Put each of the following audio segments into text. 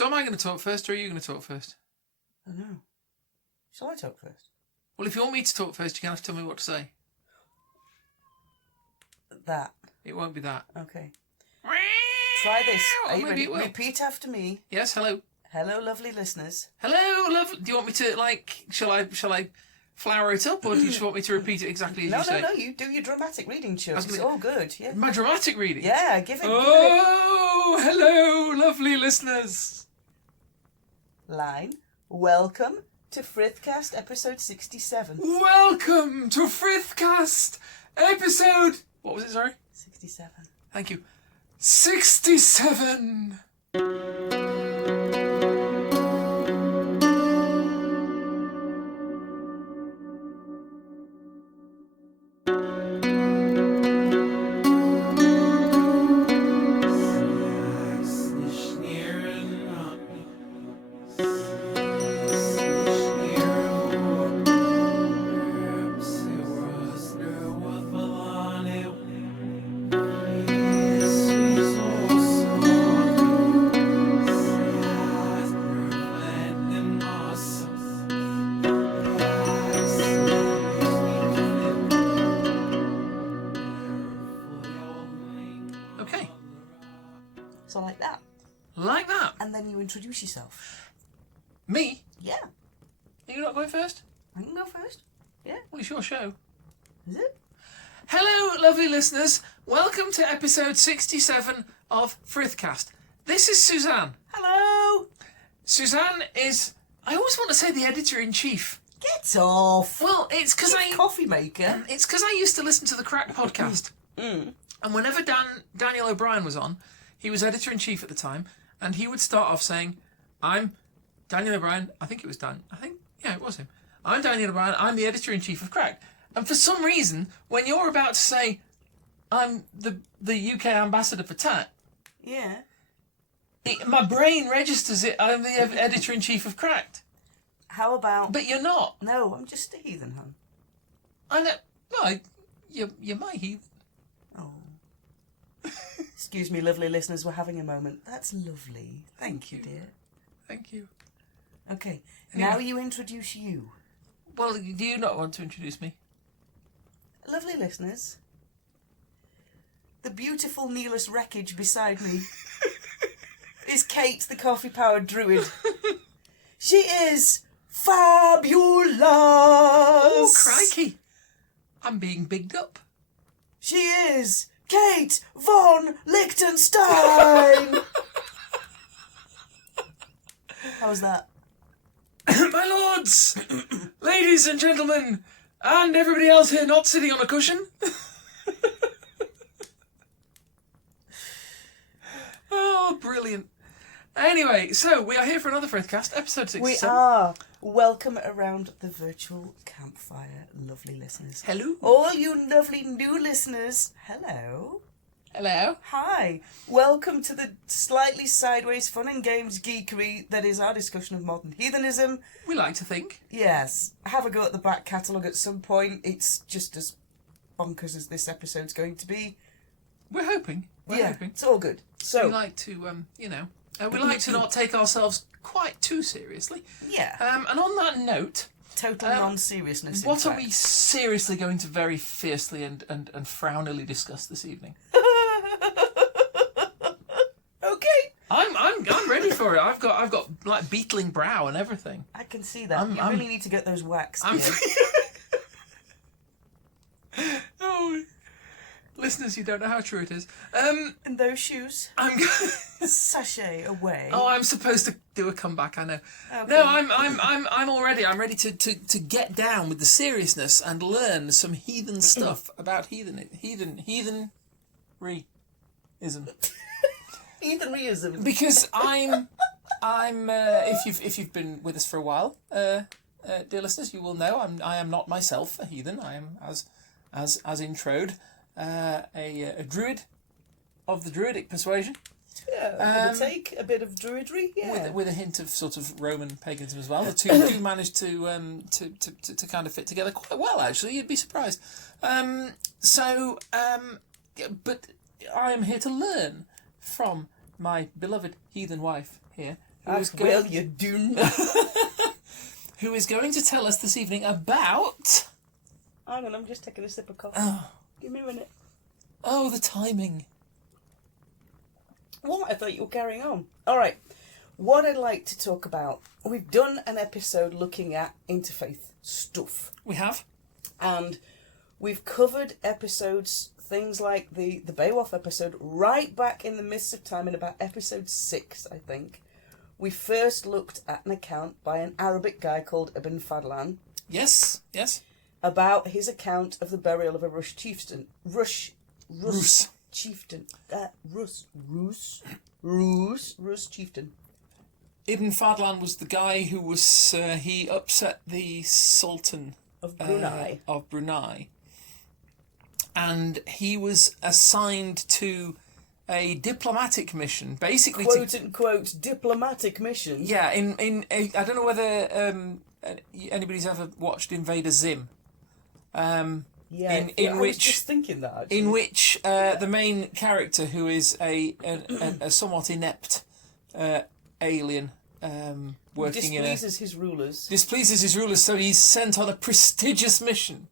So am I going to talk first, or are you going to talk first? I don't know. Shall I talk first? Well, if you want me to talk first, you're going to have to tell me what to say. That. It won't be that. Okay. Try this. Are you ready? It will. Repeat after me. Yes, hello. Hello, lovely listeners. Hello, lovely. Do you want me to, shall I flower it up, or do you just want me to repeat it exactly as you say? No, you do your dramatic reading, Chuck. It's all good, yeah. My dramatic reading? Yeah, give it. Hello, lovely listeners. Line. Welcome to Frithcast episode 67. Welcome to Frithcast episode... What was it, sorry? 67. Thank you. 67! Okay. So like that. Like that? And then you introduce yourself. Me? Yeah. Are you not going first? I can go first. Yeah. Well, it's your show. Is it? Hello, lovely listeners. Welcome to episode 67 of Frithcast. This is Suzanne. Hello. Suzanne is, I always want to say the editor-in-chief. Get off. Well, it's because coffee maker. It's because I used to listen to the Crack podcast. And whenever Daniel O'Brien was on, he was editor-in-chief at the time, and he would start off saying, I'm Daniel O'Brien. I think it was Dan. Yeah, it was him. I'm Daniel O'Brien. I'm the editor-in-chief of Crack. And for some reason, when you're about to say, I'm the UK ambassador for TAT, Yeah. my brain registers it. I'm the editor-in-chief of Cracked. How about... But you're not. No, I'm just a heathen, hon. I know. No, you're my heathen. Oh. Excuse me, lovely listeners, we're having a moment. That's lovely. Thank you, dear. Thank you. Okay, Anyway. now you introduce you. Well, do you not want to introduce me? Lovely listeners, the beautiful needless wreckage beside me is Kate, the coffee-powered druid. She is fabulous! Oh, crikey. I'm being bigged up. She is Kate von Liechtenstein! How was that? My lords, ladies and gentlemen, and everybody else here not sitting on a cushion. Oh, brilliant. Anyway, so we are here for another Frithcast, episode 67. We are. Welcome around the virtual campfire, lovely listeners. Hello. All you lovely new listeners, hello. Hello. Hi. Welcome to the slightly sideways fun and games geekery that is our discussion of modern heathenism. We like to think. Yes. Have a go at the back catalogue at some point. It's just as bonkers as this episode's going to be. We're hoping. We're hoping. It's all good. So we like to, we like to not take ourselves quite too seriously. yeah, And on that note, total non-seriousness. what are we seriously going to very fiercely and frownily discuss this evening? Okay. I'm ready for it. I've got like beetling brow and everything. I can see that. You really need to get those waxed. Oh, listeners, you don't know how true it is. And those shoes. I'm Sashay away. Oh, I'm supposed to do a comeback. I know. Okay. No, I'm all ready. I'm ready to get down with the seriousness and learn some heathen stuff about heathenryism. Heathenryism. Because I'm if you've been with us for a while, dear listeners, you will know I am not myself a heathen. I am as introed a druid of the druidic persuasion. Yeah, a bit of druidry, yeah. With a hint of sort of Roman paganism as well. The two do manage to kind of fit together quite well, actually. You'd be surprised. But I am here to learn from my beloved heathen wife here, Well, you do not. who is going to tell us this evening about... Hang on, I'm just taking a sip of coffee. Oh, Give me a minute. the timing. What? I thought you were carrying on. All right. What I'd like to talk about, we've done an episode looking at interfaith stuff. We have. And we've covered episodes, things like the Beowulf episode, right back in the midst of time in about episode 6, I think. We first looked at an account by an Arabic guy called Ibn Fadlan. Yes. About his account of the burial of a Rus chieftain. Rus chieftain. Rus chieftain. Ibn Fadlan was the guy who was... he upset the Sultan... Of Brunei. And he was assigned to a diplomatic mission, basically Quote-unquote diplomatic mission. Yeah, I don't know whether anybody's ever watched Invader Zim. I was just thinking that, actually. In which the main character, who is a somewhat inept alien, working displeases his rulers, so he's sent on a prestigious mission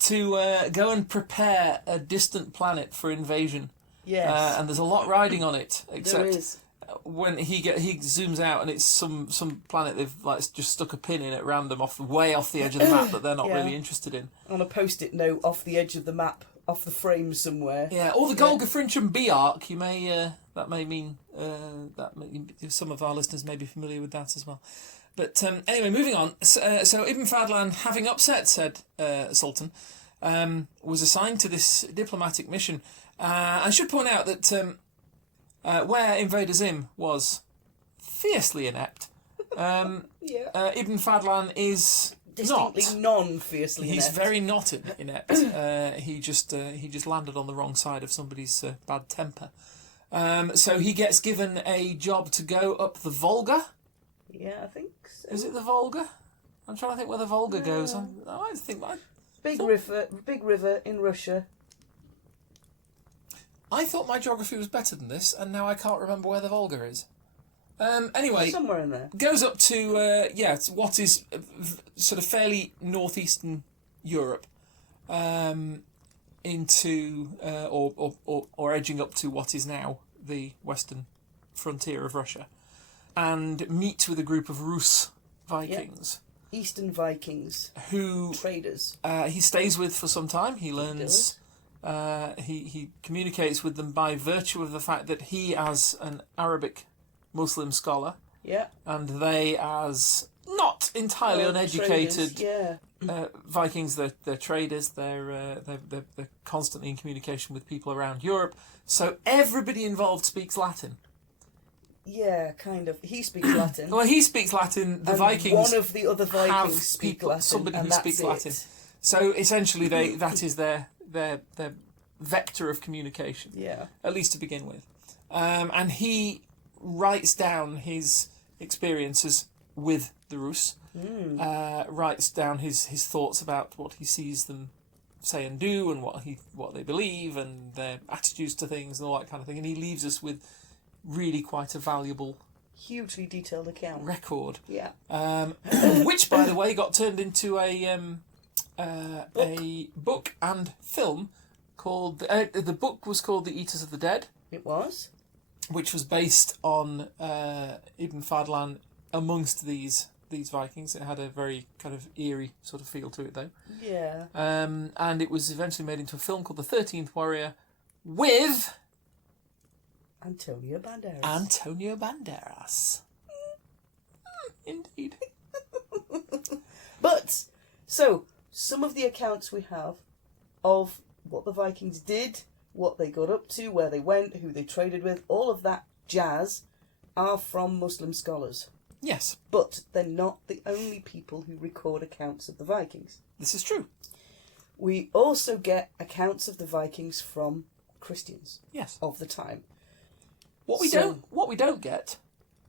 to go and prepare a distant planet for invasion. Yes. And there's a lot riding on it, there except is. when he zooms out and it's some planet they've just stuck a pin in at random way off the edge of the map that they're not really interested in. On a post-it note off the edge of the map, off the frame somewhere. Yeah, or the Golgafrincham B-arc. You may that may mean some of our listeners may be familiar with that as well. But anyway, moving on. So Ibn Fadlan, having upset said Sultan, was assigned to this diplomatic mission. I should point out that where Invader Zim was fiercely inept, Ibn Fadlan is distinctly non-fiercely inept. He's very not inept. He just landed on the wrong side of somebody's bad temper. So he gets given a job to go up the Volga. Yeah, I think so. Is it the Volga? I'm trying to think where the Volga goes. Big river in Russia. I thought my geography was better than this, and now I can't remember where the Volga is. Anyway, somewhere in there. Goes up to what is sort of fairly northeastern Europe, into or edging up to what is now the western frontier of Russia, and meets with a group of Rus Vikings. Eastern Vikings. Who traders. He stays with for some time. He learns. He communicates with them by virtue of the fact that he, as an Arabic Muslim scholar, and they, as not entirely uneducated traders, Vikings, they're traders. They're constantly in communication with people around Europe. So everybody involved speaks Latin. Yeah, kind of. He speaks Latin. Well, he speaks Latin. The Vikings. One of the other Vikings speak Latin. Somebody who speaks Latin. It. So essentially, that is their vector of communication. Yeah. At least to begin with, and he writes down his experiences with the Rus. Writes down his thoughts about what he sees them say and do, and what they believe, and their attitudes to things, and all that kind of thing. And he leaves us with really quite a valuable, hugely detailed account record. Yeah. Which, by the way, got turned into a book and film called the book was called The Eaters of the Dead. It was, which was based on Ibn Fadlan amongst these Vikings. It had a very kind of eerie sort of feel to it, though. Yeah. And it was eventually made into a film called The 13th Warrior with Antonio Banderas. Indeed. But so some of the accounts we have of what the Vikings did, what they got up to, where they went, who they traded with, all of that jazz are from Muslim scholars. Yes. But they're not the only people who record accounts of the Vikings. This is true. We also get accounts of the Vikings from Christians. Yes. Of the time. What we don't get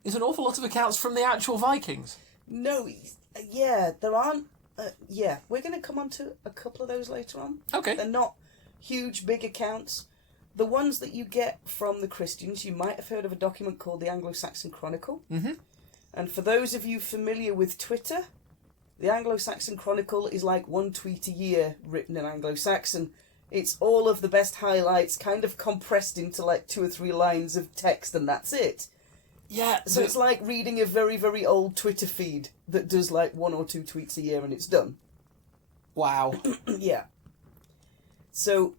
is an awful lot of accounts from the actual Vikings. No, there aren't. We're going to come on to a couple of those later on. Okay. They're not huge, big accounts. the ones that you get from the Christians, you might have heard of a document called the Anglo-Saxon Chronicle. Mm-hmm. And for those of you familiar with Twitter, the Anglo-Saxon Chronicle is like 1 tweet a year written in Anglo-Saxon. It's all of the best highlights kind of compressed into like 2 or 3 lines of text, and that's it. Yeah. So it's like reading a very, very old Twitter feed that does like 1 or 2 tweets a year and it's done. Wow. Yeah. So...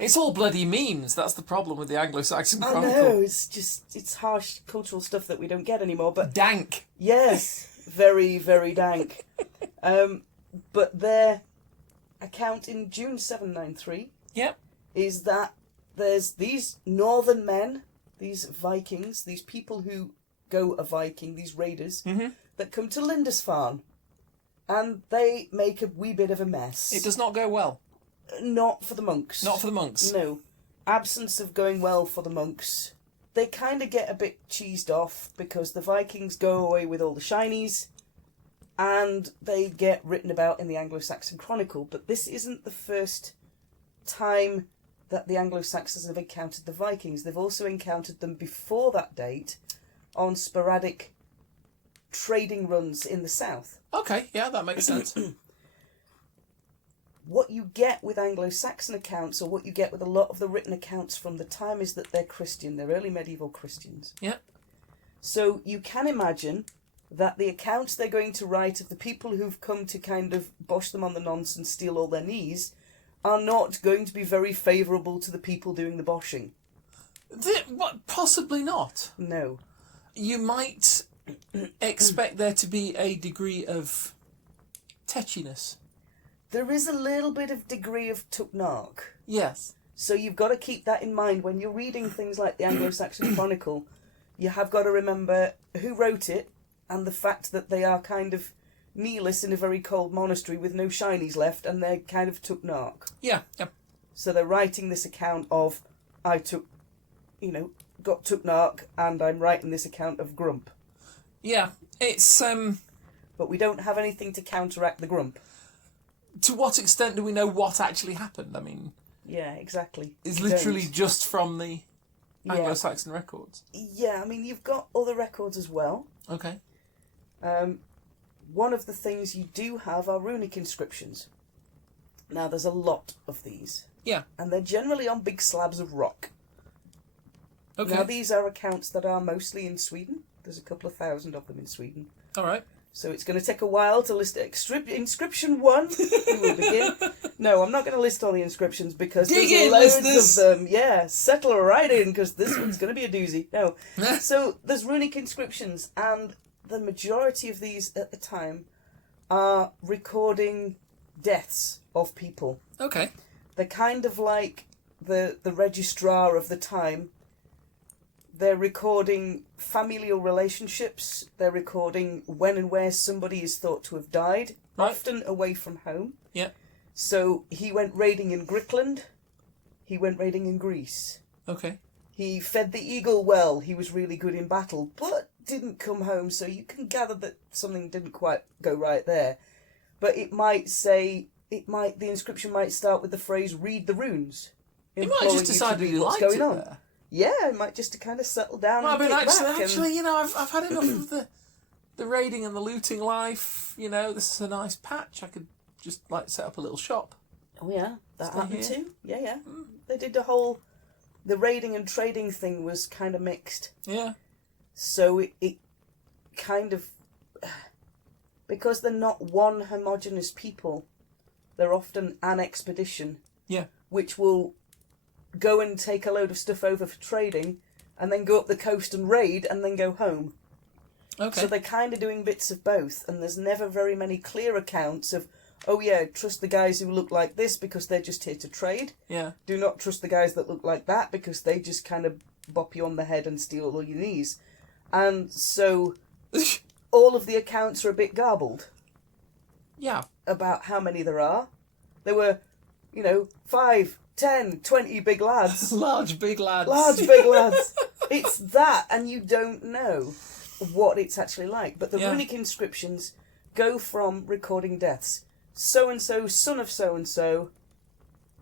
It's all bloody memes. That's the problem with the Anglo-Saxon Chronicle. I know, it's harsh cultural stuff that we don't get anymore, but... Dank. Yes, very, very dank. But their account in June 793 Yep. is that there's these northern men, these Vikings, these people who go a Viking, these raiders, that come to Lindisfarne, and they make a wee bit of a mess. It does not go well. Not for the monks. Not for the monks. No. Absence of going well for the monks. They kind of get a bit cheesed off because the Vikings go away with all the shinies and they get written about in the Anglo-Saxon Chronicle. But this isn't the first time that the Anglo-Saxons have encountered the Vikings. They've also encountered them before that date on sporadic trading runs in the south. Okay, yeah, that makes sense. What you get with Anglo-Saxon accounts, or what you get with a lot of the written accounts from the time, is that they're Christian. They're early medieval Christians. Yeah. So you can imagine that the accounts they're going to write of the people who've come to kind of bosh them on the nonce and steal all their knees are not going to be very favourable to the people doing the boshing. What? Possibly not. No. You might expect there to be a degree of tetchiness. There is a little bit of degree of tuknark. Yes. So you've got to keep that in mind when you're reading things like the Anglo-Saxon Chronicle. You have got to remember who wrote it and the fact that they are kind of nihilists in a very cold monastery with no shinies left, and they're kind of tuknark. Yeah, yeah. So they're writing this account of, got tuknark, and I'm writing this account of grump. Yeah, it's... But we don't have anything to counteract the grump. To what extent do we know what actually happened? I mean... Yeah, exactly. It's literally just from the Anglo-Saxon records. Yeah, I mean, you've got other records as well. Okay. One of the things you do have are runic inscriptions. Now, there's a lot of these. Yeah. And they're generally on big slabs of rock. Okay. Now, these are accounts that are mostly in Sweden. There's a couple of thousand of them in Sweden. All right. So it's going to take a while to list inscription 1. We will begin. No, I'm not going to list all the inscriptions because there's loads of them. Yeah, settle right in because this one's going to be a doozy. No. So there's runic inscriptions, and the majority of these at the time are recording deaths of people. Okay. They're kind of like the registrar of the time. They're recording familial relationships. They're recording when and where somebody is thought to have died, right. Often away from home. Yeah. So he went raiding in Griqualand. He went raiding in Greece. Okay. He fed the eagle well. He was really good in battle, but didn't come home. So you can gather that something didn't quite go right there. But it might say, the inscription might start with the phrase, read the runes. He might have just decided he liked it there. Yeah, it might just to kind of settle down. Well, and I mean, kick actually, I've had enough of the raiding and the looting life. This is a nice patch. I could just set up a little shop. Oh yeah, that Stay happened here. too. Yeah. They did the raiding and trading thing was kind of mixed. Yeah. So it kind of, because they're not one homogenous people, they're often an expedition. Yeah. Which will go and take a load of stuff over for trading, and then go up the coast and raid, and then go home. Okay. So they're kind of doing bits of both, and there's never very many clear accounts of, oh yeah, trust the guys who look like this because they're just here to trade. Yeah. Do not trust the guys that look like that because they just kind of bop you on the head and steal all your knees. And so all of the accounts are a bit garbled. Yeah. About how many there are. There were, 5, 10, 20 big lads. Large big lads. Large big lads. It's that, and you don't know what it's actually like. But the runic inscriptions go from recording deaths. So-and-so, son of so-and-so,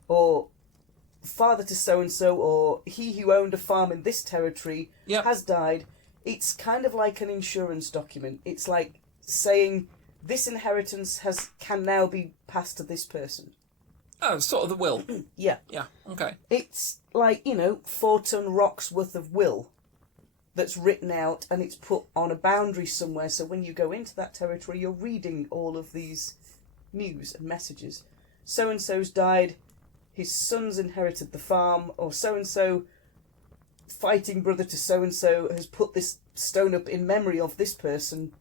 or father to so-and-so, or he who owned a farm in this territory has died. It's kind of like an insurance document. It's like saying this inheritance can now be passed to this person. Oh, sort of the will. Yeah. Yeah, okay. It's like, 4-ton rocks worth of will that's written out, and it's put on a boundary somewhere, so when you go into that territory, you're reading all of these news and messages. So-and-so's died, his sons inherited the farm, or so-and-so, fighting brother to so-and-so, has put this stone up in memory of this person.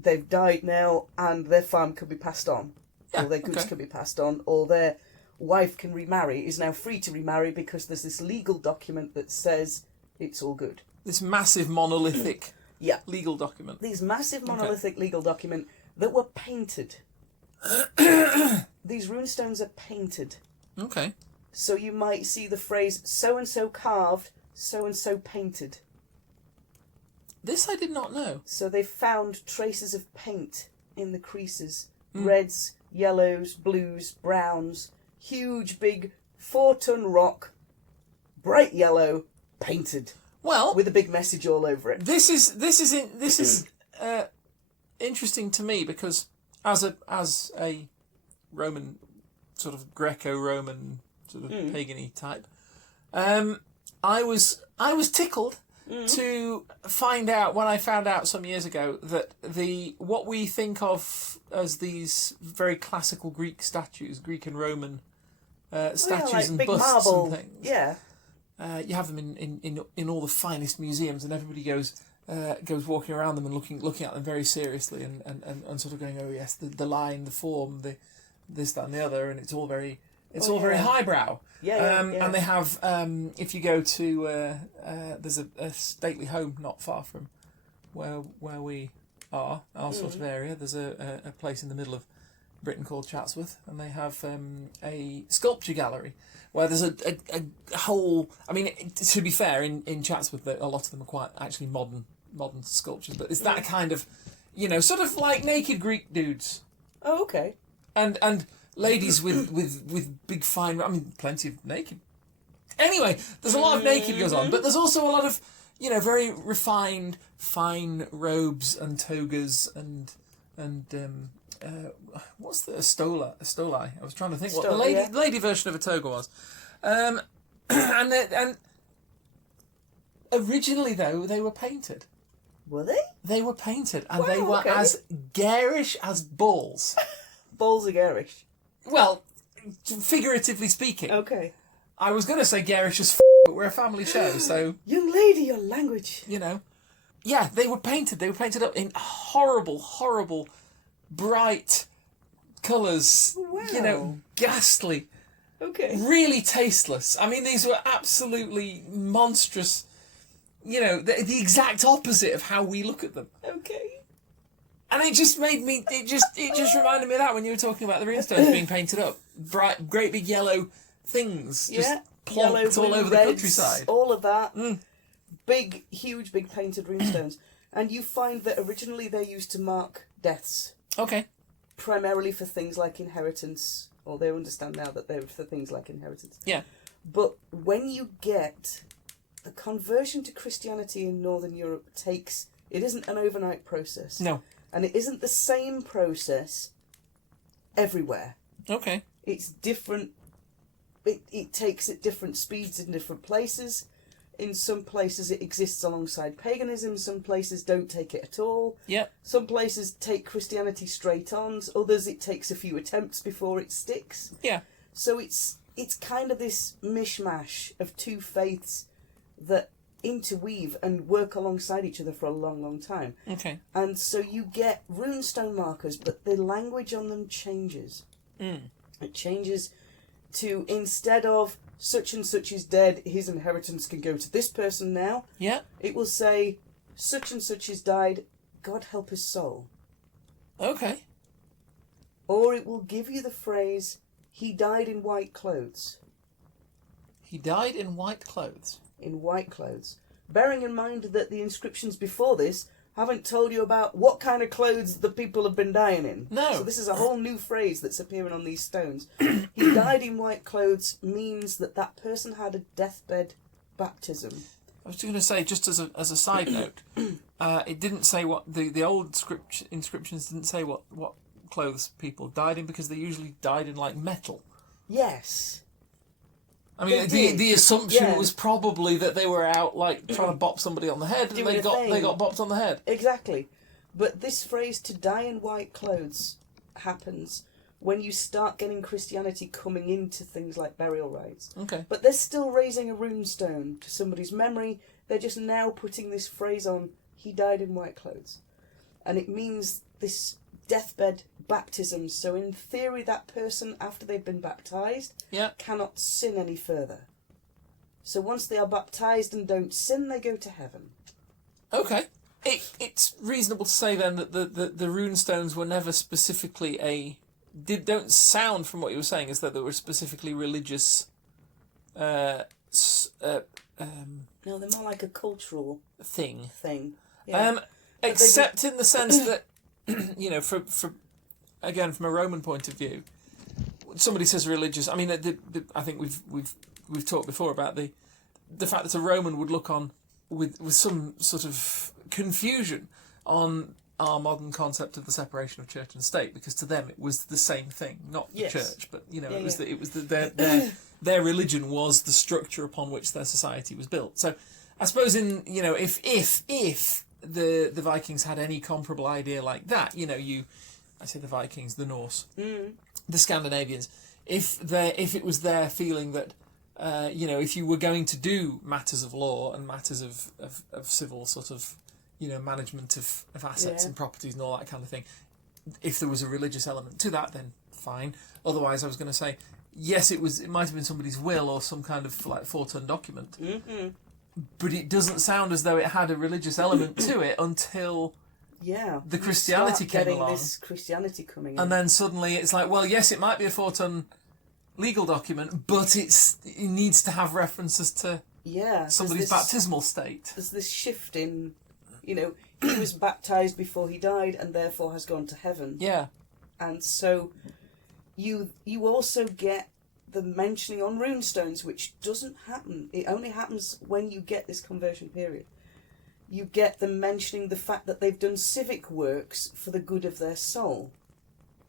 They've died now, and their farm can be passed on. Or their goods can be passed on, or their wife can remarry, is now free to remarry because there's this legal document that says it's all good. This massive monolithic legal document. These massive monolithic legal document that were painted. These runestones are painted. Okay. So you might see the phrase so-and-so carved, so-and-so painted. This I did not know. So they found traces of paint in the creases. Reds, yellows, blues, browns, huge big 4-ton rock, bright yellow, painted. Well, with a big message all over it. This is interesting to me because as a Roman, sort of Greco-Roman sort of pagan-y type, I was tickled to find out, when I found out some years ago, that what we think of as these very classical Greek statues, Greek and Roman statues like and big busts marble. and things. Yeah. You have them in all the finest museums, and everybody goes walking around them and looking at them very seriously and sort of going, oh yes, the line, the form, the this, that, and the other, and it's all very highbrow. And they have, if you go to, there's a stately home not far from where we are, our sort of area. There's a place in the middle of Britain called Chatsworth, and they have a sculpture gallery where there's a whole. I mean, to be fair, in Chatsworth, a lot of them are quite actually modern sculptures, but it's that kind of, sort of like naked Greek dudes. Oh, okay. And ladies with big fine. I mean, plenty of naked. Anyway, there's a lot of naked goes on, but there's also a lot of very refined, fine robes and togas and what's the stoli? I was trying to think what the lady version of a toga was. And originally though they were painted. Were they? They were painted, and they were as garish as balls. Balls are garish. Well, figuratively speaking. Okay. I was going to say garish as but we're a family show, so... Young lady, your language. Yeah, they were painted. They were painted up in horrible, horrible, bright colours. Wow. Ghastly. Okay. Really tasteless. I mean, these were absolutely monstrous. The exact opposite of how we look at them. Okay. And it just made me... It just reminded me of that when you were talking about the runestones being painted up. Bright, great big yellow things just plonked all over the countryside. All of that. Big, huge, big painted runestones. And you find that originally they're used to mark deaths. Okay. Primarily for things like inheritance. Or they understand now that they're for things like inheritance. Yeah. But when you get... The conversion to Christianity in Northern Europe takes... It isn't an overnight process. No. And it isn't the same process everywhere. Okay. It's different. It takes at different speeds in different places. In some places it exists alongside paganism. Some places don't take it at all. Yep. Some places take Christianity straight on. Others it takes a few attempts before it sticks. Yeah. So it's kind of this mishmash of two faiths that interweave and work alongside each other for a long, long time. Okay. And so you get runestone markers, but the language on them changes. It changes to, instead of such and such is dead, his inheritance can go to this person now. Yeah. It will say, such and such has died, God help his soul. Okay. Or it will give you the phrase, he died in white clothes. He died in white clothes. In white clothes. Bearing in mind that the inscriptions before this haven't told you about what kind of clothes the people have been dying in. No. So this is a whole new phrase that's appearing on these stones. He died in white clothes means that that person had a deathbed baptism. I was going to say, just as a side note, it didn't say what the old inscriptions didn't say what clothes people died in, because they usually died in like metal. Yes. I mean, the assumption was probably that they were out like trying to bop somebody on the head, and they got bopped on the head. Exactly. But this phrase "to die in white clothes" happens when you start getting Christianity coming into things like burial rites. Okay. But they're still raising a runestone to somebody's memory. They're just now putting this phrase on, he died in white clothes. And it means this deathbed baptism. So in theory, that person, after they've been baptised, cannot sin any further. So once they are baptised and don't sin, they go to heaven. Okay. It's reasonable to say then that the runestones were never specifically don't sound, from what you were saying, as though they were specifically religious. No, they're more like a cultural thing. Yeah. Except in the sense that, again, from a Roman point of view, somebody says religious. I mean, I think we've talked before about the fact that a Roman would look on with some sort of confusion on our modern concept of the separation of church and state, because to them it was the same thing, not the church, but their religion was the structure upon which their society was built. So I suppose if the Vikings had any comparable idea like that, I say the Vikings, the Norse, the Scandinavians, if it was their feeling that if you were going to do matters of law and matters of civil sort of management of assets and properties and all that kind of thing, if there was a religious element to that, then fine. Otherwise, I was going to say, yes, it might have been somebody's will or some kind of like 4-ton document, but it doesn't sound as though it had a religious element to it until the Christianity came along. This Christianity coming in. And then suddenly it's like, well, yes, it might be a 4-ton legal document, but it needs to have references to somebody's baptismal state. There's this shift in, he was baptised before he died and therefore has gone to heaven. Yeah. And so you also get the mentioning on runestones, which doesn't happen. It only happens when you get this conversion period. You get them mentioning the fact that they've done civic works for the good of their soul.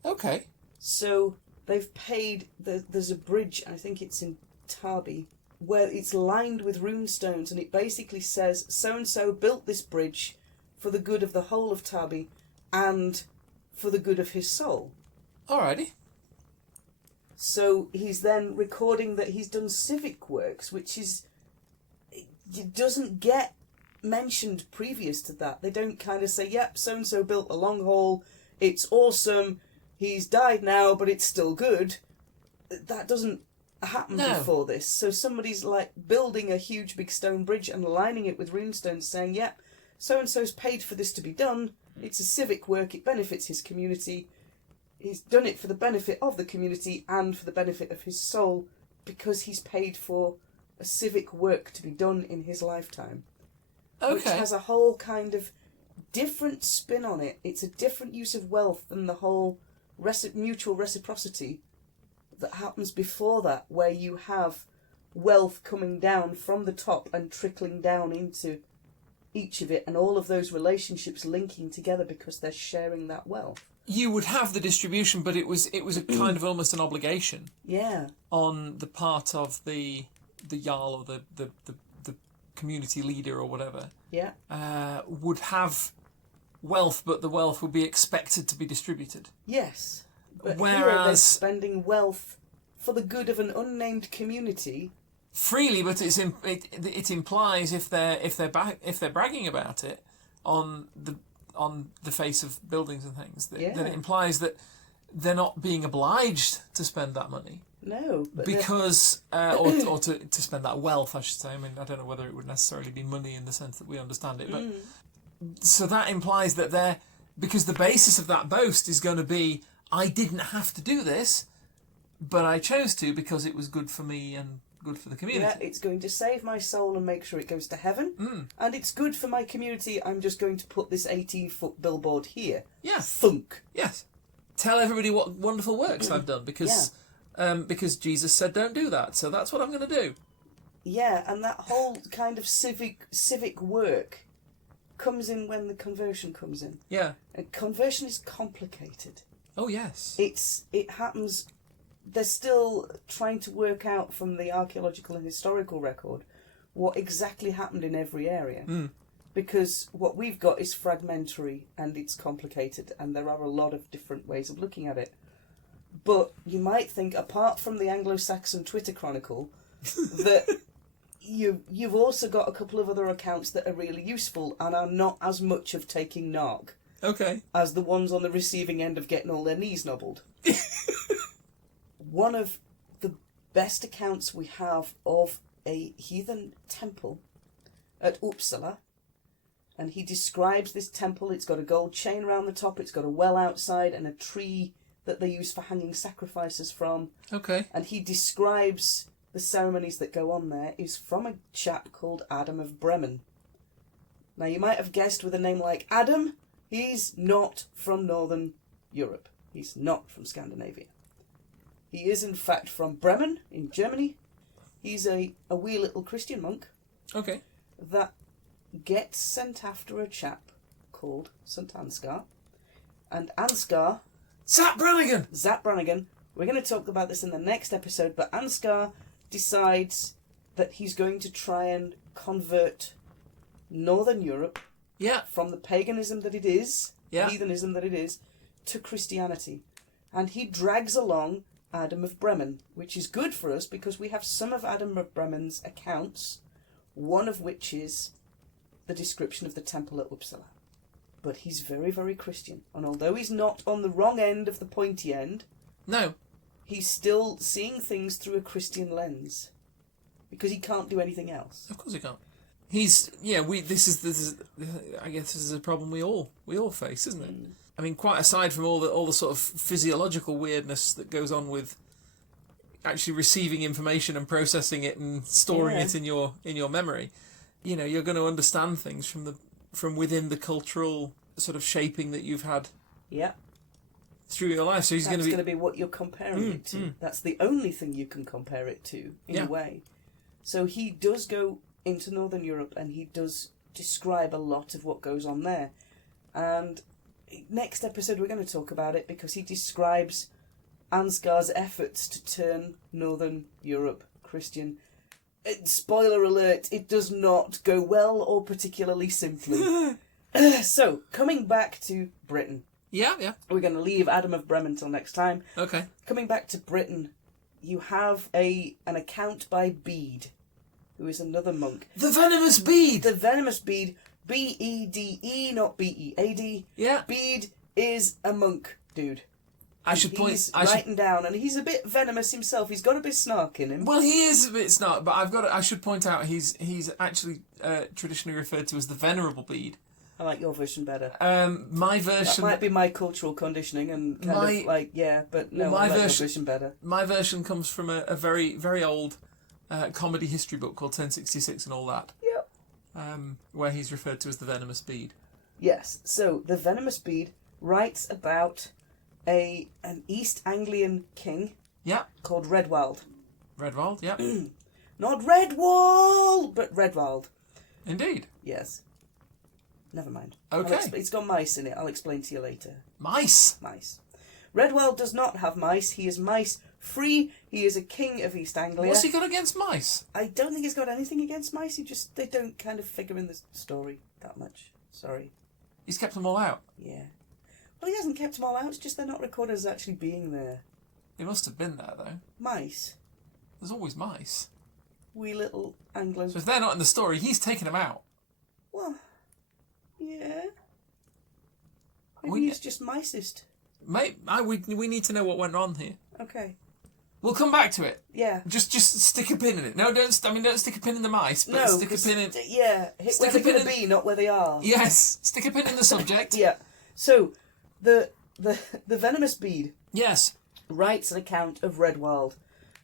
Okay. So they've paid, there's a bridge, I think it's in Tarby, where it's lined with runestones, and it basically says, so-and-so built this bridge for the good of the whole of Tarby and for the good of his soul. Alrighty. So he's then recording that he's done civic works, which it doesn't get mentioned previous to that. They don't kind of say, yep, so-and-so built a long haul, it's awesome, he's died now, but it's still good. That doesn't happen before this. So somebody's like building a huge big stone bridge and lining it with runestones saying, yep, so-and-so's paid for this to be done, it's a civic work, it benefits his community, he's done it for the benefit of the community and for the benefit of his soul, because he's paid for a civic work to be done in his lifetime. Okay. Which has a whole kind of different spin on it. It's a different use of wealth than the whole mutual reciprocity that happens before that, where you have wealth coming down from the top and trickling down into each of it, and all of those relationships linking together because they're sharing that wealth. You would have the distribution, but it was a kind of almost an obligation. Yeah. On the part of the Jarl or the community leader or whatever. Yeah. Would have wealth, but the wealth would be expected to be distributed. Yes. But whereas here they're spending wealth for the good of an unnamed community freely, but it implies if they're bragging about it on the face of buildings and things, then it implies that they're not being obliged to spend that money. No, but because or to spend that wealth, I should say. I mean, I don't know whether it would necessarily be money in the sense that we understand it, but so that implies that because the basis of that boast is going to be, I didn't have to do this, but I chose to because it was good for me and good for the community. Yeah, it's going to save my soul and make sure it goes to heaven. And it's good for my community. I'm just going to put this 18-foot billboard here. Yeah. Thunk. Yes. Tell everybody what wonderful works I've done because Jesus said don't do that. So that's what I'm going to do. Yeah, and that whole kind of civic work comes in when the conversion comes in. Yeah. And conversion is complicated. Oh, yes. It happens. They're still trying to work out from the archaeological and historical record what exactly happened in every area. Because what we've got is fragmentary and it's complicated, and there are a lot of different ways of looking at it. But you might think, apart from the Anglo-Saxon Twitter Chronicle, that you've also got a couple of other accounts that are really useful and are not as much of taking narc. Okay. As the ones on the receiving end of getting all their knees nobbled. One of the best accounts we have of a heathen temple at Uppsala, and he describes this temple. It's got a gold chain around the top, it's got a well outside and a tree that they use for hanging sacrifices from. Okay. And he describes the ceremonies that go on there is from a chap called Adam of Bremen. Now you might have guessed with a name like Adam, he's not from Northern Europe. He's not from Scandinavia. He is in fact from Bremen in Germany. He's a wee little Christian monk. Okay. That gets sent after a chap called St. Ansgar. And Ansgar... Zap Brannigan! Zap Brannigan. We're going to talk about this in the next episode, but Ansgar decides that he's going to try and convert Northern Europe from the paganism that it is, heathenism that it is, to Christianity. And he drags along Adam of Bremen, which is good for us because we have some of Adam of Bremen's accounts, one of which is the description of the temple at Uppsala. But he's very, very Christian. And although he's not on the wrong end of the pointy end... No. He's still seeing things through a Christian lens. Because he can't do anything else. Of course he can't. This is I guess this is a problem we all face, isn't it? I mean, quite aside from all the sort of physiological weirdness that goes on with actually receiving information and processing it and storing it in your memory, you're going to understand things from within the cultural sort of shaping that you've had through your life. So he's going to be what you're comparing it to. That's the only thing you can compare it to, in a way. So he does go into Northern Europe and he does describe a lot of what goes on there. And next episode we're going to talk about it because he describes Ansgar's efforts to turn Northern Europe Christian. Spoiler alert, it does not go well or particularly simply. So, coming back to Britain. Yeah. We're going to leave Adam of Bremen till next time. Okay. Coming back to Britain, you have an account by Bede, who is another monk. The Venomous Bede! The Venomous Bede, B-E-D-E, not B-E-A-D. Yeah. Bede is a monk, dude. He's writing down, and he's a bit venomous himself. He's got a bit of snark in him. Well, he is a bit snark, but I should point out he's actually traditionally referred to as the Venerable Bede. I like your version better. My version... That might be my cultural conditioning and kind of like, but no, I like your version better. My version comes from a very, very old comedy history book called 1066 and all that. Yep. Where he's referred to as the Venomous Bede. Yes, so the Venomous Bede writes about an East Anglian king called Redwald. Redwald, yeah. Not Redwall, but Redwald. Indeed. Yes. Never mind. Okay. It's got mice in it. I'll explain to you later. Mice? Mice. Redwald does not have mice. He is mice-free. He is a king of East Anglia. What's he got against mice? I don't think he's got anything against mice. They don't kind of figure in the story that much. Sorry. He's kept them all out? Yeah. Well, he hasn't kept them all out. It's just they're not recorded as actually being there. He must have been there, though. Mice. There's always mice. Wee little Anglo... So if they're not in the story, he's taken them out. Well... Yeah. Maybe he's just micist. Mate, we need to know what went on here. Okay. We'll come back to it. Yeah. Just stick a pin in it. No, don't stick a pin in the mice, but stick a pin in... Yeah, hit where they're going to be, not where they are. Yes, stick a pin in the subject. Yeah. So, the Venomous Bede... Yes. ...writes an account of Redwald.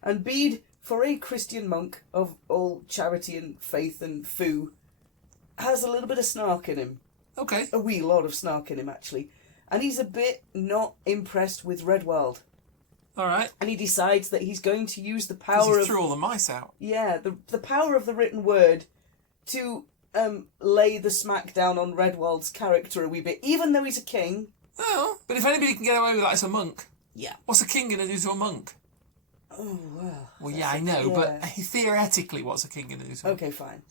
And Bede for a Christian monk of all charity and faith and foo, has a little bit of snark in him. Okay. A wee lot of snark in him, actually. And he's a bit not impressed with Redwald. All right. And he decides that he's going to use the power he threw all the mice out. Yeah, the power of the written word to lay the smack down on Redwald's character a wee bit, even though he's a king. Oh, but if anybody can get away with that, it's a monk. Yeah. What's a king going to do to a monk? Oh, well. Well, yeah, I know, but theoretically, what's a king going to do to a monk? Okay, fine.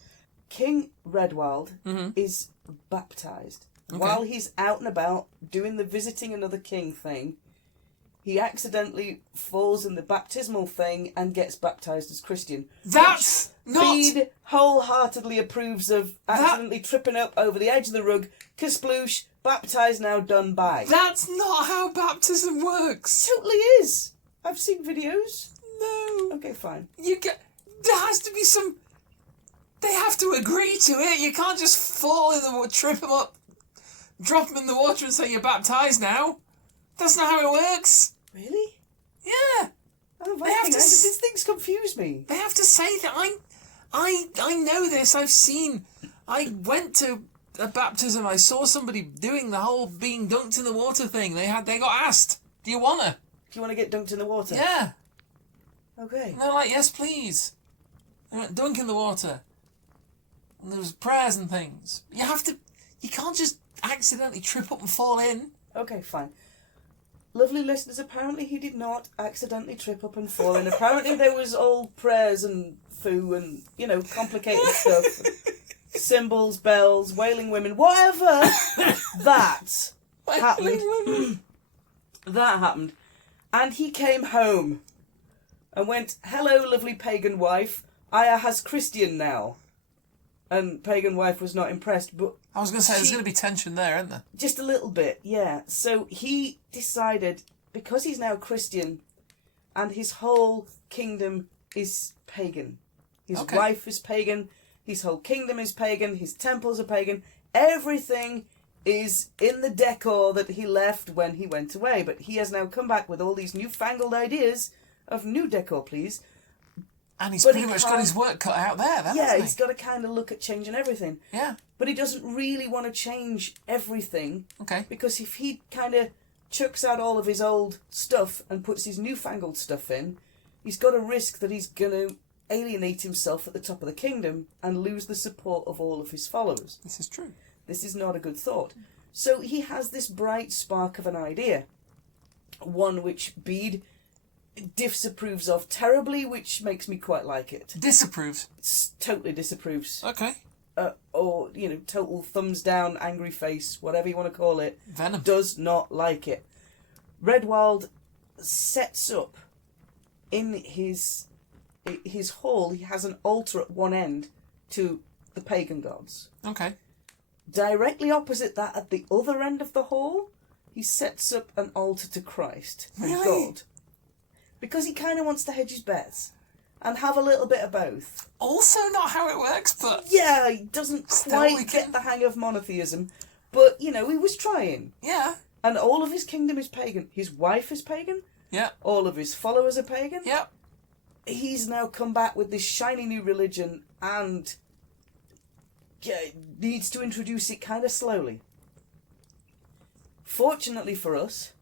King Redwald is baptised. Okay. While he's out and about doing the visiting another king thing, he accidentally falls in the baptismal thing and gets baptised as Christian. That's not... Bede wholeheartedly approves of accidentally tripping up over the edge of the rug. Kasploosh, baptised now, done by. That's not how baptism works. Totally is. I've seen videos. No. Okay, fine. There has to be some... They have to agree to it. You can't just fall in the water, trip them up, drop them in the water and say you're baptised now. That's not how it works. Really? Yeah. Oh, They have to these things confuse me. They have to say that. I know this. I've seen. I went to a baptism. I saw somebody doing the whole being dunked in the water thing. They got asked, "Do you wanna?" Do you want to get dunked in the water? Yeah. Okay. And they're like, "Yes, please." They went dunk in the water. And there was prayers and things. You can't just accidentally trip up and fall in. Okay, fine. Lovely listeners, apparently he did not accidentally trip up and fall in. Apparently there was all prayers and foo and, complicated stuff. Symbols, bells, wailing women, whatever that happened. That happened. And he came home and went, "Hello, lovely pagan wife. I has Christian now." And pagan wife was not impressed, but... I was going to say, there's going to be tension there, isn't there? Just a little bit, yeah. So he decided, because he's now Christian, and his whole kingdom is pagan. His wife is pagan, his whole kingdom is pagan, his temples are pagan. Everything is in the decor that he left when he went away. But he has now come back with all these newfangled ideas of new decor, please. And he's pretty much got his work cut out there, hasn't he? He's got to kind of look at changing everything. Yeah. But he doesn't really want to change everything. Okay. Because if he kind of chucks out all of his old stuff and puts his newfangled stuff in, he's got a risk that he's going to alienate himself at the top of the kingdom and lose the support of all of his followers. This is true. This is not a good thought. So he has this bright spark of an idea. One which Bede disapproves of terribly, which makes me quite like it. Disapproves? Totally disapproves. Okay. Or, total thumbs down, angry face, whatever you want to call it. Venom. Does not like it. Redwald sets up in his hall, he has an altar at one end to the pagan gods. Okay. Directly opposite that, at the other end of the hall, he sets up an altar to Christ and God. Because he kind of wants to hedge his bets and have a little bit of both. Also not how it works, but... Yeah, he doesn't quite get the hang of monotheism, but, he was trying. Yeah. And all of his kingdom is pagan. His wife is pagan. Yeah. All of his followers are pagan. Yeah. He's now come back with this shiny new religion and needs to introduce it kind of slowly. Fortunately for us,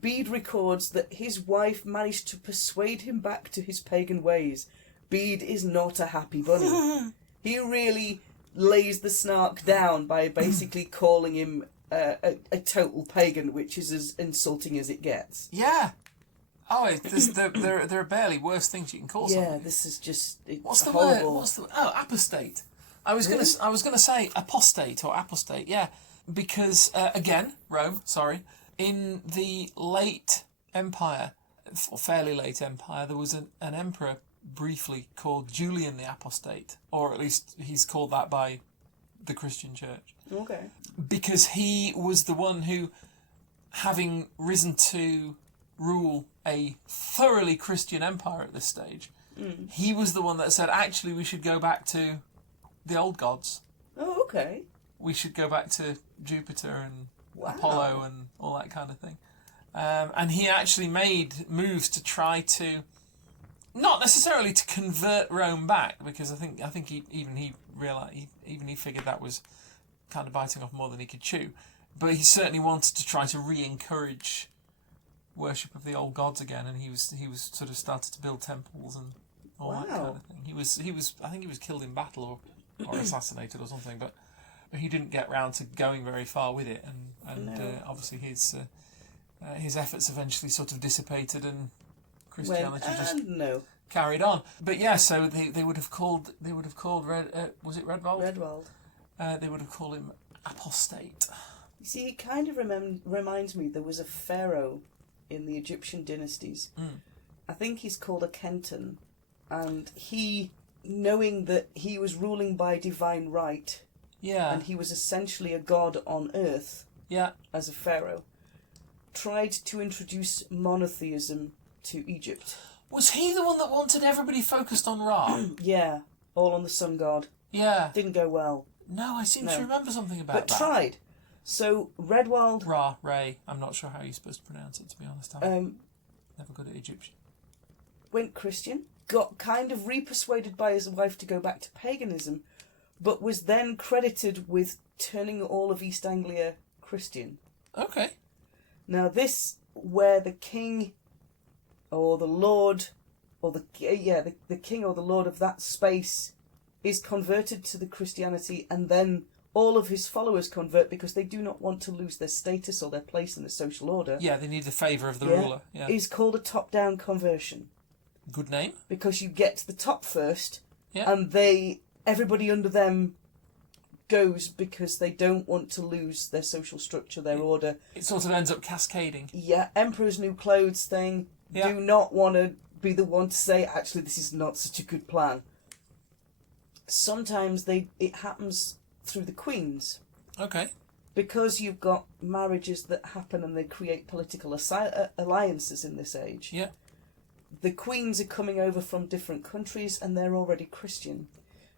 Bede records that his wife managed to persuade him back to his pagan ways. Bede is not a happy bunny. He really lays the snark down by basically calling him a total pagan, which is as insulting as it gets. Yeah. Oh, there are barely worse things you can call somebody. Yeah, this is just What's the horrible. word? apostate. I was gonna say apostate or apostate. Yeah, because again, Rome. Sorry, in the late empire, or fairly late empire, there was an emperor briefly called Julian the Apostate, or at least he's called that by the Christian Church. Okay. Because he was the one who, having risen to rule a thoroughly Christian empire at this stage, he was the one that said, actually, we should go back to the old gods. Oh, okay. We should go back to Jupiter and Apollo and all that kind of thing. And he actually made moves to try to Not necessarily to convert Rome back, because I think he figured that was kind of biting off more than he could chew. But he certainly wanted to try to re-encourage worship of the old gods again, and he was sort of started to build temples and all that kind of thing. He was I think he was killed in battle or assassinated or something, but he didn't get round to going very far with it, and obviously his efforts eventually sort of dissipated, and Christianity carried on. But yeah, so they would have called was it Redwald? Redwald. They would have called him apostate. You see, it kind of reminds me, there was a pharaoh in the Egyptian dynasties. I think he's called Akhenaten, and he, knowing that he was ruling by divine right, and he was essentially a god on earth, as a pharaoh, tried to introduce monotheism to Egypt. Was he the one that wanted everybody focused on Ra? Yeah, all on the sun god. Yeah. Didn't go well. No, I seem to remember something about that. But tried. So, Redwald... Ray. I'm not sure how you're supposed to pronounce it, to be honest. I'm never good at Egyptian. Went Christian, got kind of re-persuaded by his wife to go back to paganism, but was then credited with turning all of East Anglia Christian. Okay. Now this, where the king, or the lord, or the king or the lord of that space is converted to the Christianity, and then all of his followers convert because they do not want to lose their status or their place in the social order. Yeah, they need the favour of the ruler. Yeah. Is called a top-down conversion. Good name. Because you get to the top first, yeah. and everybody under them goes because they don't want to lose their social structure, their order. It sort of ends up cascading. Yeah, Emperor's New Clothes thing. Yeah. Do not want to be the one to say, actually, this is not such a good plan. Sometimes it happens through the queens. Okay. Because you've got marriages that happen and they create political alliances in this age. Yeah. The queens are coming over from different countries and they're already Christian.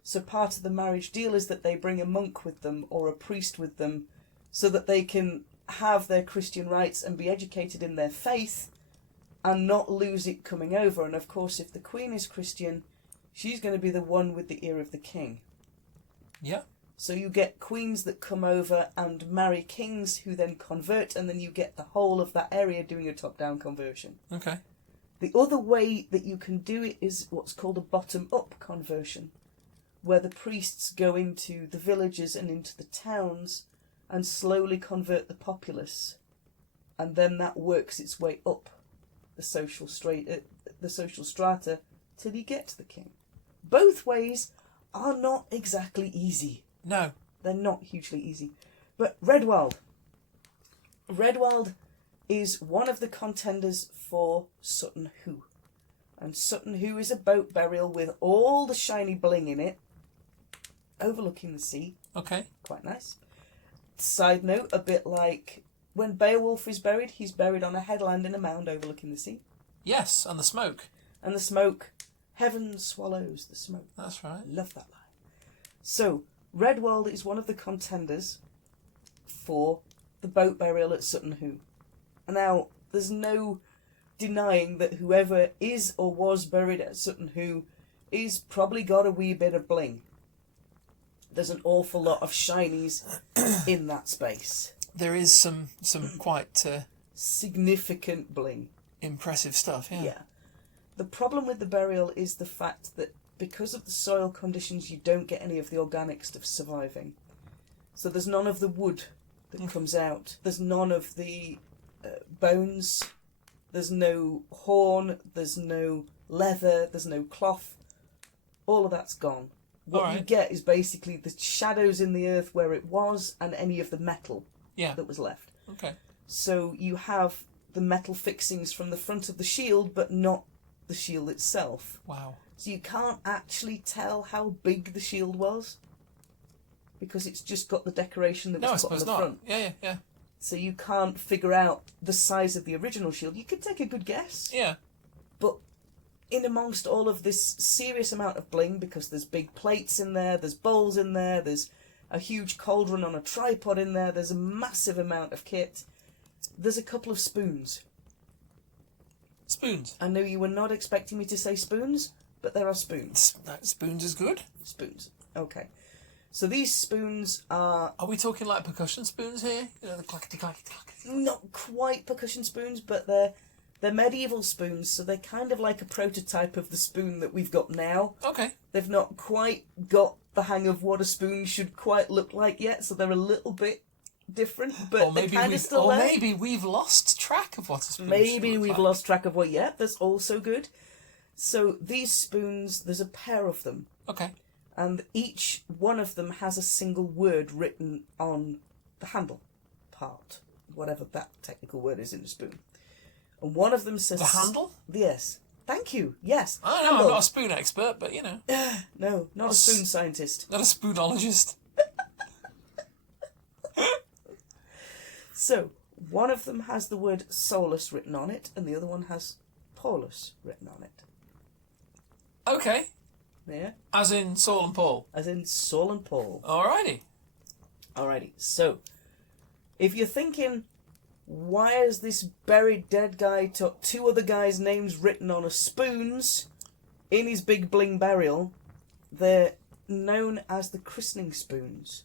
So part of the marriage deal is that they bring a monk with them or a priest with them so that they can have their Christian rights and be educated in their faith and not lose it coming over. And of course, if the queen is Christian, she's going to be the one with the ear of the king. Yeah. So you get queens that come over and marry kings who then convert, and then you get the whole of that area doing a top-down conversion. Okay. The other way that you can do it is what's called a bottom-up conversion, where the priests go into the villages and into the towns and slowly convert the populace, and then that works its way up the social strata till you get to the king. Both ways are not exactly easy. No. They're not hugely easy. But Redwald is one of the contenders for Sutton Hoo. And Sutton Hoo is a boat burial with all the shiny bling in it, overlooking the sea. Okay. Quite nice. Side note, a bit like when Beowulf is buried, he's buried on a headland in a mound overlooking the sea. Yes, and the smoke. And the smoke. Heaven swallows the smoke. That's right. Love that line. So, Redwald is one of the contenders for the boat burial at Sutton Hoo. Now, there's no denying that whoever is or was buried at Sutton Hoo is probably got a wee bit of bling. There's an awful lot of shinies in that space. There is some quite significant bling. Impressive stuff, yeah. Yeah. The problem with the burial is the fact that because of the soil conditions, you don't get any of the organic stuff surviving. So there's none of the wood that comes out. There's none of the bones. There's no horn. There's no leather. There's no cloth. All of that's gone. What you get is basically the shadows in the earth where it was and any of the metal that was left. Okay. So you have the metal fixings from the front of the shield, but not the shield itself. Wow. So you can't actually tell how big the shield was because it's just got the decoration that was put on the front. Yeah. So you can't figure out the size of the original shield. You could take a good guess. Yeah. But in amongst all of this serious amount of bling, because there's big plates in there, there's bowls in there, there's a huge cauldron on a tripod in there, there's a massive amount of kit, there's a couple of spoons. Spoons. I know you were not expecting me to say spoons, but there are spoons. Spoons is good. Spoons. Okay. So these spoons are... Are we talking like percussion spoons here? You know, the clackety clackety clackety. Not quite percussion spoons, but they're medieval spoons, so they're kind of like a prototype of the spoon that we've got now. Okay. They've not quite got the hang of what a spoon should quite look like yet, so they're a little bit different, but they're kind of still there. Or maybe we've lost track of what a spoon Maybe should look we've like. lost track of what yet. That's also good. So these spoons, there's a pair of them. Okay. And each one of them has a single word written on the handle part, whatever that technical word is in a spoon. And one of them says... The handle? Yes. Thank you. Yes. I don't know, I'm not a spoon expert, but you know. No, not a spoon scientist. Not a spoonologist. So, one of them has the word solus written on it, and the other one has Paulus written on it. Okay. Yeah? As in Saul and Paul. As in Saul and Paul. Alrighty. Alrighty. So, if you're thinking, why has this buried dead guy got two other guys' names written on a spoons in his big bling burial? They're known as the christening spoons.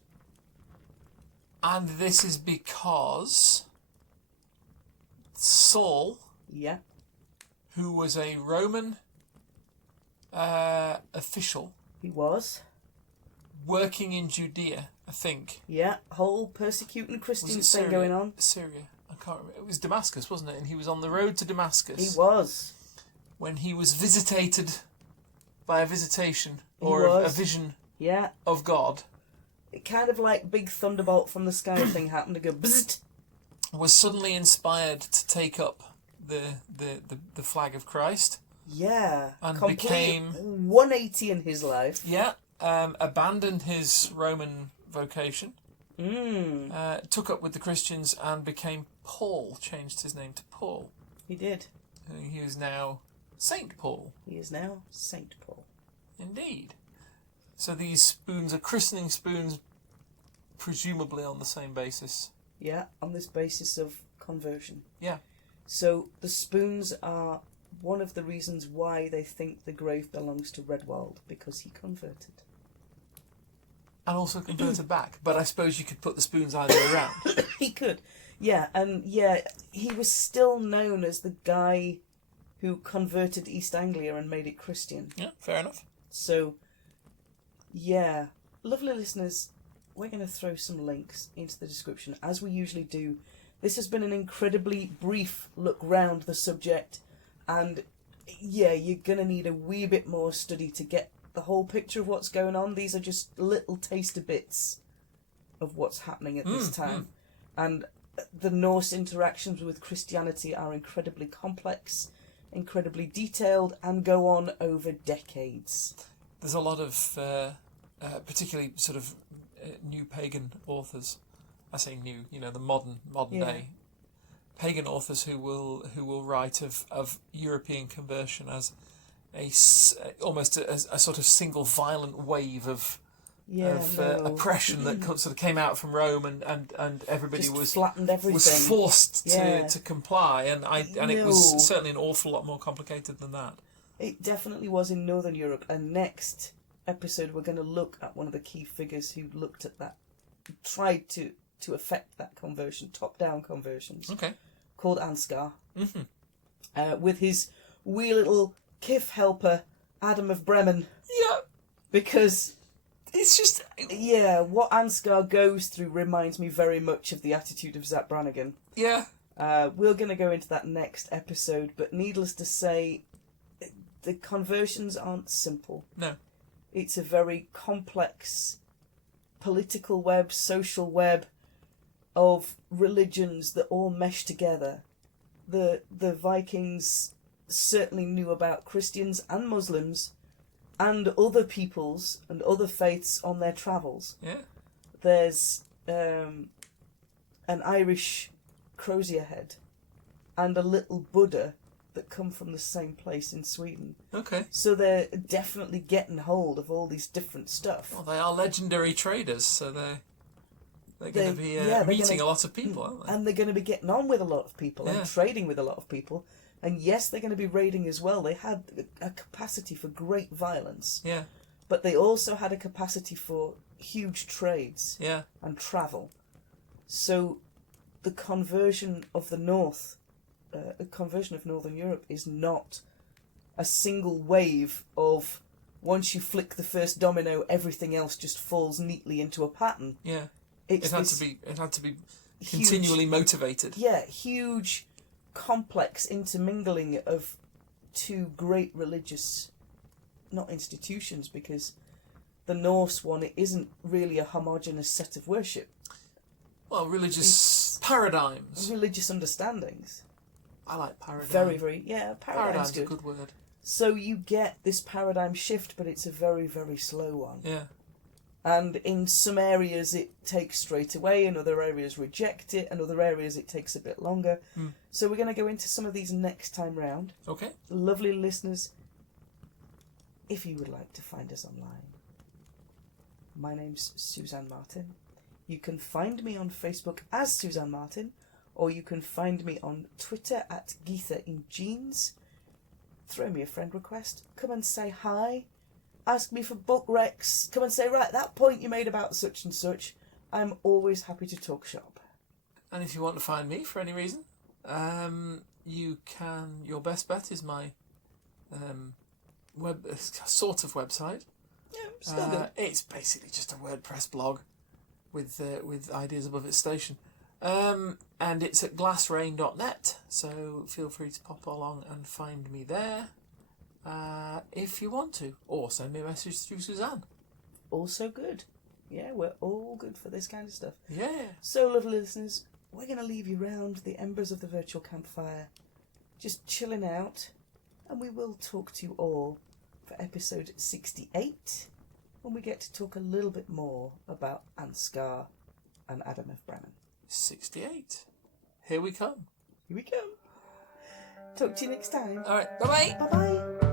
And this is because Saul, Yeah. who was a Roman official He was. working in Judea, I think. Yeah. Whole persecuting Was Christians it thing Syria? going on. Syria. I can't remember. It was Damascus, wasn't it? And he was on the road to Damascus He was. when he was visitated by a visitation He or a was. vision Yeah. of God. It kind of like big thunderbolt from the sky thing happened to go bzzzt. Was suddenly inspired to take up the flag of Christ. Yeah. And Complete became... 180 in his life. Yeah. Abandoned his Roman vocation. Took up with the Christians and became Paul. Changed his name to Paul. He did. He is now Saint Paul. He is now Saint Paul. Indeed. So these spoons are christening spoons, presumably on the same basis. Yeah, on this basis of conversion. Yeah. So the spoons are one of the reasons why they think the grave belongs to Redwald, because he converted. And also converted back. But I suppose you could put the spoons either way around. He could. Yeah, and yeah, he was still known as the guy who converted East Anglia and made it Christian. Yeah, fair enough. So, yeah. Lovely listeners, we're going to throw some links into the description, as we usually do. This has been an incredibly brief look round the subject, and yeah, you're going to need a wee bit more study to get the whole picture of what's going on. These are just little taster bits of what's happening at this time. And the Norse interactions with Christianity are incredibly complex, incredibly detailed, and go on over decades. There's a lot of, particularly sort of new pagan authors. I say new, you know, the modern Yeah. day pagan authors who will write of European conversion as almost a sort of single violent wave of oppression that sort of came out from Rome, and everybody just flattened everything. was forced Yeah. to comply, and it was certainly an awful lot more complicated than that. It definitely was in Northern Europe, and next episode we're going to look at one of the key figures who looked at that, tried to affect that conversion, top-down conversions. Okay. Called Ansgar. With his wee little kif helper, Adam of Bremen. Yeah. Because... It's just... yeah, what Ansgar goes through reminds me very much of the attitude of Zach Brannigan. Yeah. We're going to go into that next episode, but needless to say, the conversions aren't simple. No. It's a very complex political web, social web of religions that all mesh together. The Vikings certainly knew about Christians and Muslims and other peoples and other faiths on their travels. Yeah. There's an Irish crozier head and a little Buddha that come from the same place in Sweden. Okay. So they're definitely getting hold of all these different stuff. Well, they are legendary traders, so they're going to be meeting a lot of people, aren't they? And they're going to be getting on with a lot of people and trading with a lot of people, And yes, they're going to be raiding as well. They had a capacity for great violence. Yeah. But they also had a capacity for huge trades. Yeah. And travel. So the conversion of the north, conversion of Northern Europe is not a single wave of once you flick the first domino, everything else just falls neatly into a pattern. Yeah. It had to be continually motivated. Yeah, huge, complex intermingling of two great religious, not institutions, because the Norse one, it isn't really a homogeneous set of worship. Well, religious paradigms. Religious understandings. I like paradigm. Very, very, yeah, paradigm's a good word. So you get this paradigm shift, but it's a very, very slow one. Yeah. And in some areas it takes straight away, in other areas reject it, and other areas it takes a bit longer. So we're going to go into some of these next time round. Okay. Lovely listeners, if you would like to find us online, my name's Suzanne Martin. You can find me on Facebook as Suzanne Martin, or you can find me on Twitter at Geetha in Jeans. Throw me a friend request. Come and say hi. Ask me for book recs. Come and say, right, that point you made about such and such. I'm always happy to talk shop. And if you want to find me for any reason, you can. Your best bet is my sort of website. Yeah, still good. It's basically just a WordPress blog with ideas above its station. And it's at glassrain.net, so feel free to pop along and find me there if you want to, or send me a message through Suzanne. Also good. Yeah, we're all good for this kind of stuff. Yeah. So, lovely listeners, we're going to leave you round the embers of the virtual campfire, just chilling out, and we will talk to you all for episode 68, when we get to talk a little bit more about Ansgar and Adam F. Brennan. 68. Here we come. Here we come. Talk to you next time. All right. Bye-bye. Bye-bye.